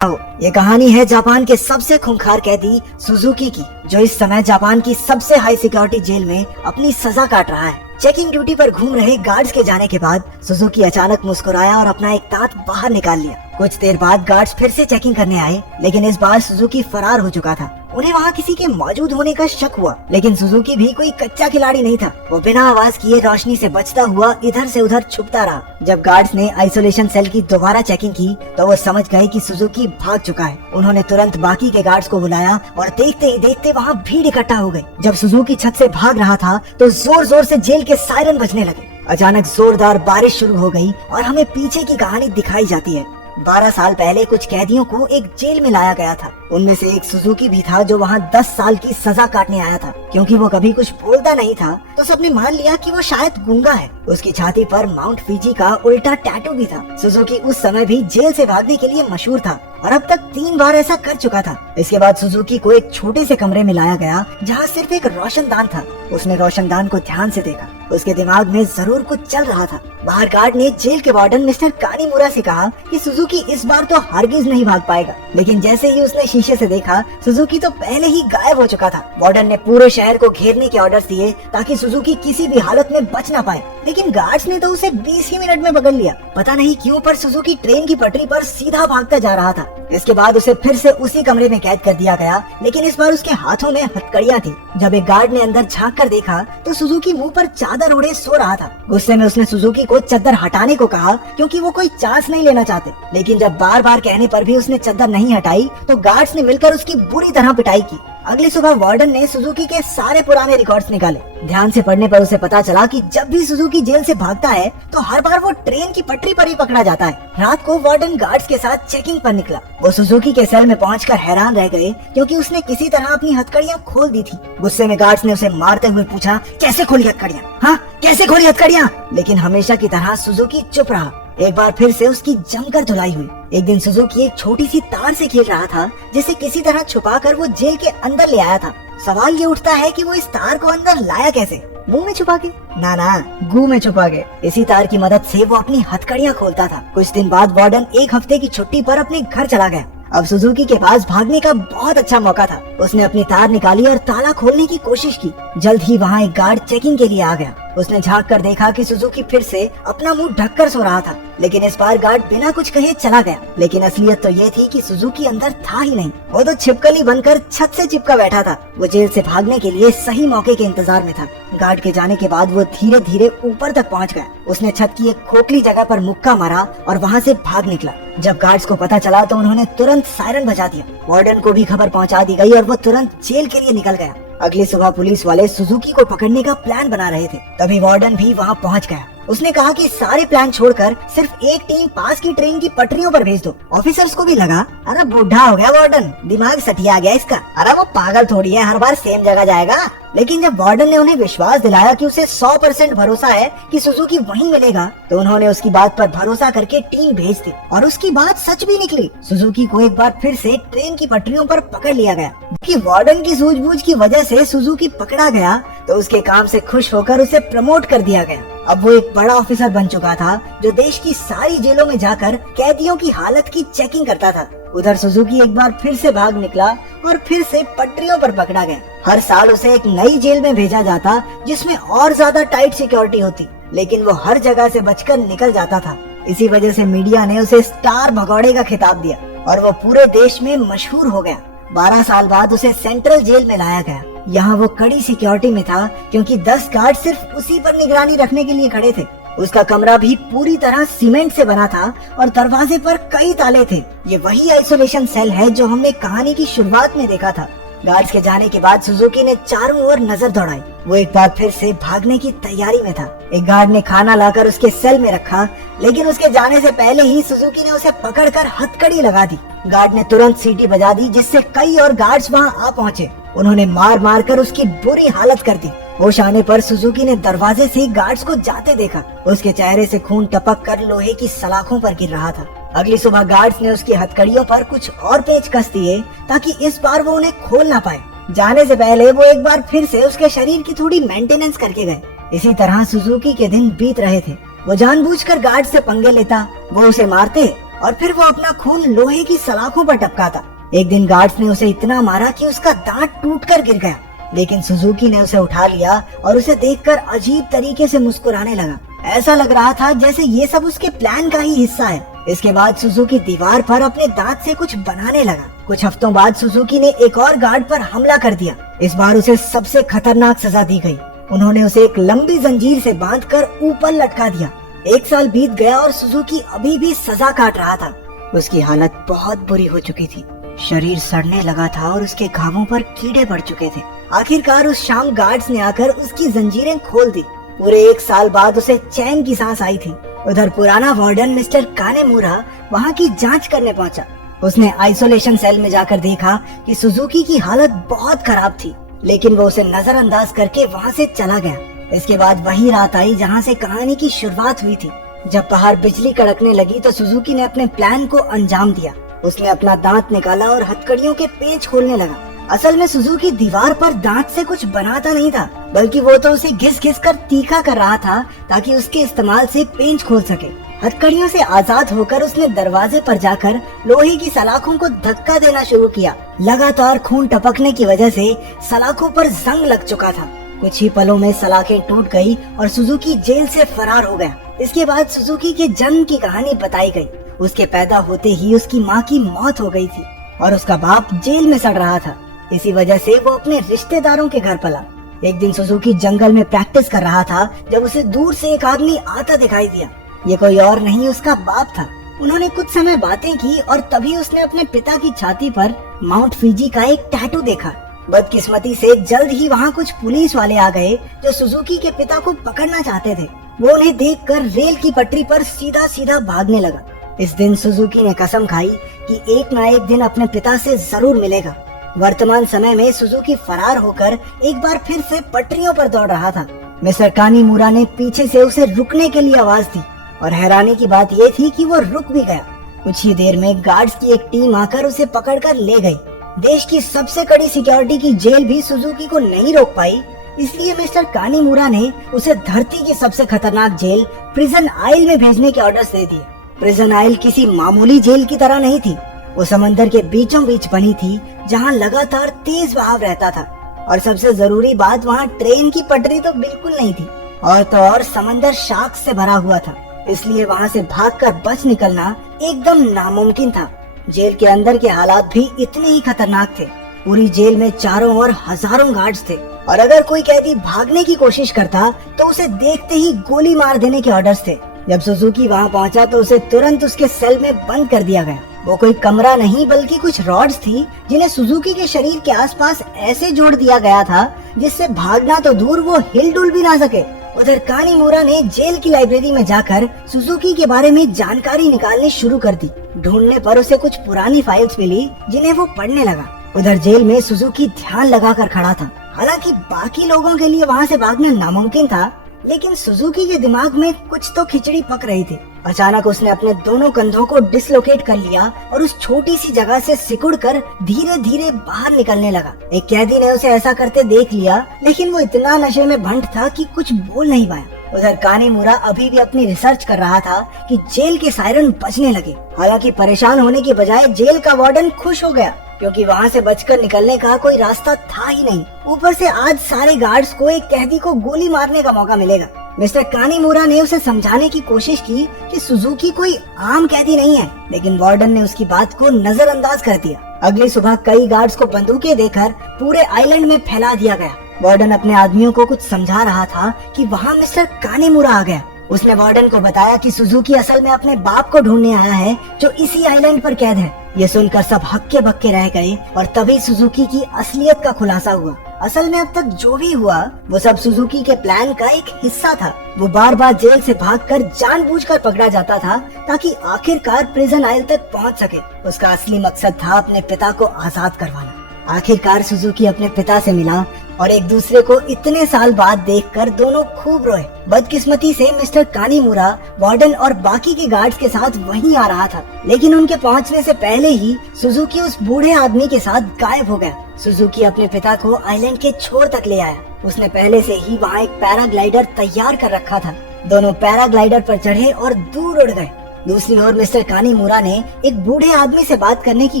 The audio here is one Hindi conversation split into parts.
ये कहानी है जापान के सबसे खूंखार कैदी सुजुकी की, जो इस समय जापान की सबसे हाई सिक्योरिटी जेल में अपनी सजा काट रहा है। चेकिंग ड्यूटी पर घूम रहे गार्ड्स के जाने के बाद सुजुकी अचानक मुस्कुराया और अपना एक दांत बाहर निकाल लिया। कुछ देर बाद गार्ड्स फिर से चेकिंग करने आए, लेकिन इस बार सुजुकी फरार हो चुका था। उन्हें वहाँ किसी के मौजूद होने का शक हुआ, लेकिन सुजुकी भी कोई कच्चा खिलाड़ी नहीं था। वो बिना आवाज किए रोशनी से बचता हुआ इधर से उधर छुपता रहा। जब गार्ड्स ने आइसोलेशन सेल की दोबारा चेकिंग की तो वो समझ गए कि सुजुकी भाग चुका है। उन्होंने तुरंत बाकी के गार्ड्स को बुलाया और देखते ही देखते वहाँ भीड़ इकट्ठा हो गई। जब सुजुकी छत से भाग रहा था तो जोर जोर से जेल के सायरन बजने लगे। अचानक जोरदार बारिश शुरू हो गई और हमें पीछे की कहानी दिखाई जाती है। 12 साल पहले कुछ कैदियों को एक जेल में लाया गया था। उनमें से एक सुजुकी भी था, जो वहाँ 10 साल की सजा काटने आया था। क्योंकि वो कभी कुछ बोलता नहीं था तो सबने मान लिया कि वो शायद गूंगा है। उसकी छाती पर माउंट फीजी का उल्टा टैटू भी था। सुजुकी उस समय भी जेल से भागने के लिए मशहूर था और अब तक 3 बार ऐसा कर चुका था। इसके बाद सुजुकी को एक छोटे से कमरे में लाया गया जहाँ सिर्फ एक रोशनदान था। उसने रोशनदान को ध्यान से देखा। उसके दिमाग में जरूर कुछ चल रहा था। बाहर गार्ड ने जेल के वार्डन मिस्टर कानीमुरा से कहा कि सुजुकी इस बार तो हरगिज नहीं भाग पाएगा, लेकिन जैसे ही उसने शीशे से देखा सुजुकी तो पहले ही गायब हो चुका था। वार्डन ने पूरे शहर को घेरने के ऑर्डर्स दिए ताकि सुजुकी किसी भी हालत में बच ना पाए, लेकिन गार्ड्स ने तो उसे 20 ही मिनट में पकड़ लिया। पता नहीं क्यों पर सुजुकी ट्रेन की पटरी पर सीधा भागता जा रहा था। इसके बाद उसे फिर से उसी कमरे में कैद कर दिया गया, लेकिन इस बार उसके हाथों में हथकड़ियां थी। जब एक गार्ड ने अंदर झांक कर देखा तो सुजुकी मुंह पर चादर ओढ़े सो रहा था। गुस्से में उसने सुजुकी को चादर हटाने को कहा, क्योंकि वो कोई चांस नहीं लेना चाहते। लेकिन जब बार बार कहने पर भी उसने चादर नहीं हटाई तो गार्ड्स ने मिलकर उसकी बुरी तरह पिटाई की। अगली सुबह वार्डन ने सुजुकी के सारे पुराने रिकॉर्ड्स निकाले। ध्यान से पढ़ने पर उसे पता चला कि जब भी सुजुकी जेल से भागता है तो हर बार वो ट्रेन की पटरी पर ही पकड़ा जाता है। रात को वार्डन गार्ड्स के साथ चेकिंग पर निकला। वो सुजुकी के सेल में पहुंचकर हैरान रह गए, क्योंकि उसने किसी तरह अपनी हथकड़ियां खोल दी थी। गुस्से में गार्ड्स ने उसे मारते हुए पूछा, कैसे खोली हथकड़ियां? हाँ, कैसे खोली हथकड़ियां? लेकिन हमेशा की तरह सुजुकी चुप रहा। एक बार फिर से उसकी जमकर धुलाई हुई। एक दिन सुजुकी एक छोटी सी तार से खेल रहा था, जिसे किसी तरह छुपाकर वो जेल के अंदर ले आया था। सवाल ये उठता है कि वो इस तार को अंदर लाया कैसे? मुंह में छुपा के? ना, गू में छुपा के। इसी तार की मदद से वो अपनी हथकड़ियां खोलता था। कुछ दिन बाद वार्डन 1 हफ्ते की छुट्टी पर अपने घर चला गया। अब सुजुकी के पास भागने का बहुत अच्छा मौका था। उसने अपनी तार निकाली और ताला खोलने की कोशिश की। जल्द ही वहाँ एक गार्ड चेकिंग के लिए आ गया। उसने झांक कर देखा कि सुजुकी फिर से अपना मुंह ढककर सो रहा था, लेकिन इस बार गार्ड बिना कुछ कहे चला गया। लेकिन असलियत तो ये थी कि सुजुकी अंदर था ही नहीं। वो तो छिपकली बनकर छत से चिपका बैठा था। वो जेल से भागने के लिए सही मौके के इंतजार में था। गार्ड के जाने के बाद वो धीरे धीरे ऊपर तक पहुंच गया। उसने छत की एक खोखली जगह पर मुक्का मारा और वहाँ से भाग निकला। जब गार्ड्स को पता चला तो उन्होंने तुरंत सायरन बजा दिया। वार्डन को भी खबर पहुंचा दी गई और वो तुरंत जेल के लिए निकल गया। अगली सुबह पुलिस वाले सुजुकी को पकड़ने का प्लान बना रहे थे। तभी वार्डन भी वहाँ पहुँच गया। उसने कहा कि सारे प्लान छोड़कर सिर्फ एक टीम पास की ट्रेन की पटरियों पर भेज दो। ऑफिसर्स को भी लगा, अरे बुढ़ा हो गया वार्डन, दिमाग सटिया गया इसका। अरे वो पागल थोड़ी है, हर बार सेम जगह जाएगा। लेकिन जब वार्डन ने उन्हें विश्वास दिलाया कि उसे 100% भरोसा है कि सुजुकी वहीं मिलेगा, तो उन्होंने उसकी बात पर भरोसा करके टीम भेज दी। और उसकी बात सच भी निकली। सुजुकी को एक बार फिर से ट्रेन की पटरियों पर पकड़ लिया गया। कि वार्डन की सूझबूझ की वजह से सुजुकी पकड़ा गया तो उसके काम से खुश होकर उसे प्रमोट कर दिया गया। अब वो एक बड़ा ऑफिसर बन चुका था, जो देश की सारी जेलों में जाकर कैदियों की हालत की चेकिंग करता था। उधर सुजुकी एक बार फिर से भाग निकला और फिर से पटरियों पर पकड़ा गया। हर साल उसे एक नई जेल में भेजा जाता, जिसमें और ज्यादा टाइट सिक्योरिटी होती, लेकिन वो हर जगह से बचकर निकल जाता था। इसी वजह से मीडिया ने उसे स्टार भगौड़े का खिताब दिया और वो पूरे देश में मशहूर हो गया। 12 साल बाद उसे सेंट्रल जेल में लाया गया। यहाँ वो कड़ी सिक्योरिटी में था, क्योंकि 10 गार्ड सिर्फ उसी पर निगरानी रखने के लिए खड़े थे। उसका कमरा भी पूरी तरह सीमेंट से बना था और दरवाजे पर कई ताले थे। ये वही आइसोलेशन सेल है जो हमने कहानी की शुरुआत में देखा था। गार्ड्स के जाने के बाद सुजुकी ने चारों ओर नजर दौड़ाई। वो एक बार फिर से भागने की तैयारी में था। एक गार्ड ने खाना लाकर उसके सेल में रखा, लेकिन उसके जाने से पहले ही सुजुकी ने उसे पकड़कर हथकड़ी लगा दी। गार्ड ने तुरंत सीटी बजा दी, जिससे कई और गार्ड्स वहाँ आ पहुँचे। उन्होंने मार मार कर उसकी बुरी हालत कर दी। होश आने पर सुजुकी ने दरवाजे से गार्ड्स को जाते देखा। उसके चेहरे से खून टपक कर लोहे की सलाखों पर गिर रहा था। अगली सुबह गार्ड्स ने उसकी हथकड़ियों पर कुछ और पेच कस दिए, ताकि इस बार वो उन्हें खोल ना पाए। जाने से पहले वो एक बार फिर से उसके शरीर की थोड़ी मेंटेनेंस करके गए। इसी तरह सुजुकी के दिन बीत रहे थे। वो जानबूझकर गार्ड से पंगे लेता, वो उसे मारते और फिर वो अपना खून लोहे की सलाखों पर टपकाता। एक दिन गार्ड्स ने उसे इतना मारा कि उसका दांत टूटकर गिर गया, लेकिन सुजुकी ने उसे उठा लिया और उसे देखकर अजीब तरीके से मुस्कुराने लगा। ऐसा लग रहा था जैसे ये सब उसके प्लान का ही हिस्सा है। इसके बाद सुजुकी दीवार पर अपने दांत से कुछ बनाने लगा। कुछ हफ्तों बाद सुजुकी ने एक और गार्ड पर हमला कर दिया। इस बार उसे सबसे खतरनाक सजा दी गई। उन्होंने उसे एक लंबी जंजीर से बांधकर ऊपर लटका दिया। 1 साल बीत गया और सुजुकी अभी भी सजा काट रहा था। उसकी हालत बहुत बुरी हो चुकी थी। शरीर सड़ने लगा था और उसके घावों पर कीड़े पड़ चुके थे। आखिरकार उस शाम गार्ड्स ने आकर उसकी जंजीरें खोल दी। पूरे 1 साल बाद उसे चैन की सांस आई थी। उधर पुराना वार्डन मिस्टर कानेमुरा वहाँ की जांच करने पहुँचा। उसने आइसोलेशन सेल में जाकर देखा कि सुजुकी की हालत बहुत खराब थी, लेकिन वो उसे नजरअंदाज करके वहाँ से चला गया। इसके बाद वही रात आई जहाँ से कहानी की शुरुआत हुई थी। जब बाहर बिजली कड़कने लगी तो सुजुकी ने अपने प्लान को अंजाम दिया। उसने अपना दांत निकाला और हथकड़ियों के पेच खोलने लगा। असल में सुजुकी दीवार पर दांत से कुछ बनाता नहीं था, बल्कि वो तो उसे घिस घिस कर तीखा कर रहा था ताकि उसके इस्तेमाल से पेंच खोल सके। हथकड़ियों से आजाद होकर उसने दरवाजे पर जाकर लोहे की सलाखों को धक्का देना शुरू किया। लगातार खून टपकने की वजह से सलाखों पर जंग लग चुका था। कुछ ही पलों में सलाखें टूट गई और सुजुकी जेल से फरार हो गया। इसके बाद सुजुकी के जन्म की कहानी बताई गई। उसके पैदा होते ही उसकी माँ की मौत हो गई थी और उसका बाप जेल में सड़ रहा था। इसी वजह से वो अपने रिश्तेदारों के घर पला। एक दिन सुजुकी जंगल में प्रैक्टिस कर रहा था जब उसे दूर से एक आदमी आता दिखाई दिया। ये कोई और नहीं उसका बाप था। उन्होंने कुछ समय बातें की और तभी उसने अपने पिता की छाती पर माउंट फिजी का एक टैटू देखा। बदकिस्मती से जल्द ही वहाँ कुछ पुलिस वाले आ गए जो सुजुकी के पिता को पकड़ना चाहते थे। वो उन्हें देखकर रेल की पटरी पर सीधा सीधा भागने लगा। इस दिन सुजुकी ने कसम खाई कि एक न एक दिन अपने पिता से जरूर मिलेगा। वर्तमान समय में सुजुकी फरार होकर एक बार फिर से पटरियों पर दौड़ रहा था। मिस्टर कानीमुरा ने पीछे से उसे रुकने के लिए आवाज दी और हैरानी की बात ये थी कि वो रुक भी गया। कुछ ही देर में गार्ड्स की एक टीम आकर उसे पकड़कर ले गई। देश की सबसे कड़ी सिक्योरिटी की जेल भी सुजुकी को नहीं रोक पाई, इसलिए मिस्टर कानीमुरा ने उसे धरती की सबसे खतरनाक जेल प्रिजन आइल में भेजने के ऑर्डर्स दे दिए। प्रिजन आइल किसी मामूली जेल की तरह नहीं थी। वो समंदर के बीचों बीच बनी थी जहाँ लगातार तेज बहाव रहता था और सबसे जरूरी बात वहाँ ट्रेन की पटरी तो बिल्कुल नहीं थी और तो और समंदर शार्क से भरा हुआ था, इसलिए वहाँ से भागकर बच निकलना एकदम नामुमकिन था। जेल के अंदर के हालात भी इतने ही खतरनाक थे। पूरी जेल में चारों ओर हजारों गार्ड्स थे और अगर कोई कैदी भागने की कोशिश करता तो उसे देखते ही गोली मार देने के ऑर्डर्स थे। जब सुजुकी वहाँ पहुँचा तो उसे तुरंत उसके सेल में बंद कर दिया गया। वो कोई कमरा नहीं बल्कि कुछ रॉड्स थी जिन्हें सुजुकी के शरीर के आसपास ऐसे जोड़ दिया गया था जिससे भागना तो दूर वो हिलडुल भी ना सके। उधर कानीमुरा ने जेल की लाइब्रेरी में जाकर सुजुकी के बारे में जानकारी निकालनी शुरू कर दी। ढूंढने पर उसे कुछ पुरानी फाइल्स मिली जिन्हें वो पढ़ने लगा। उधर जेल में सुजुकी ध्यान लगाकर खड़ा था। हालांकि बाकी लोगों के लिए वहाँ से भागना नामुमकिन था, लेकिन सुजुकी के दिमाग में कुछ तो खिचड़ी पक रही थी। अचानक उसने अपने दोनों कंधों को डिसलोकेट कर लिया और उस छोटी सी जगह से सिकुड़कर धीरे धीरे बाहर निकलने लगा। एक कैदी ने उसे ऐसा करते देख लिया, लेकिन वो इतना नशे में भंट था कि कुछ बोल नहीं पाया। उधर कानीमुरा अभी भी अपनी रिसर्च कर रहा था कि जेल के सायरन बजने लगे। हालांकि परेशान होने की बजाय जेल का वार्डन खुश हो गया, क्योंकि वहाँ से बचकर निकलने का कोई रास्ता था ही नहीं। ऊपर से आज सारे गार्ड्स को एक कैदी को गोली मारने का मौका मिलेगा। मिस्टर कानीमुरा ने उसे समझाने की कोशिश की कि सुजुकी कोई आम कैदी नहीं है, लेकिन वार्डन ने उसकी बात को नजरअंदाज कर दिया। अगली सुबह कई गार्ड्स को बंदूकें देकर पूरे आइलैंड में फैला दिया गया। वार्डन अपने आदमियों को कुछ समझा रहा था कि वहाँ मिस्टर कानीमुरा आ गया। उसने वार्डन को बताया कि सुजुकी असल में अपने बाप को ढूंढने आया है जो इसी आइलैंड पर कैद है। ये सुनकर सब हक्के बक्के रह गए और तभी सुजुकी की असलियत का खुलासा हुआ। असल में अब तक जो भी हुआ वो सब सुजुकी के प्लान का एक हिस्सा था। वो बार बार जेल से भागकर जानबूझकर पकड़ा जाता था ताकि आखिरकार प्रिजन आइल तक पहुंच सके। उसका असली मकसद था अपने पिता को आजाद करवाना। आखिरकार सुजुकी अपने पिता से मिला और एक दूसरे को इतने साल बाद देखकर दोनों खूब रोए। बदकिस्मती से मिस्टर कानीमुरा वार्डन और बाकी के गार्ड्स के साथ वहीं आ रहा था, लेकिन उनके पहुंचने से पहले ही सुजुकी उस बूढ़े आदमी के साथ गायब हो गया। सुजुकी अपने पिता को आइलैंड के छोर तक ले आया। उसने पहले से ही वहाँ एक पैराग्लाइडर तैयार कर रखा था। दोनों पैराग्लाइडर पर चढ़े और दूर उड़ गए। दूसरी ओर मिस्टर कानीमुरा ने एक बूढ़े आदमी से बात करने की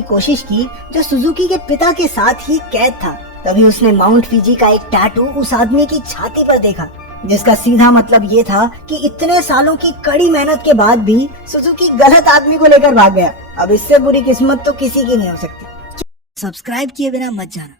कोशिश की जो सुजुकी के पिता के साथ ही कैद था। तभी उसने माउंट फिजी का एक टैटू उस आदमी की छाती पर देखा, जिसका सीधा मतलब ये था कि इतने सालों की कड़ी मेहनत के बाद भी सुजुकी गलत आदमी को लेकर भाग गया। अब इससे बुरी किस्मत तो किसी की नहीं हो सकती। सब्सक्राइब किए बिना मत जाना।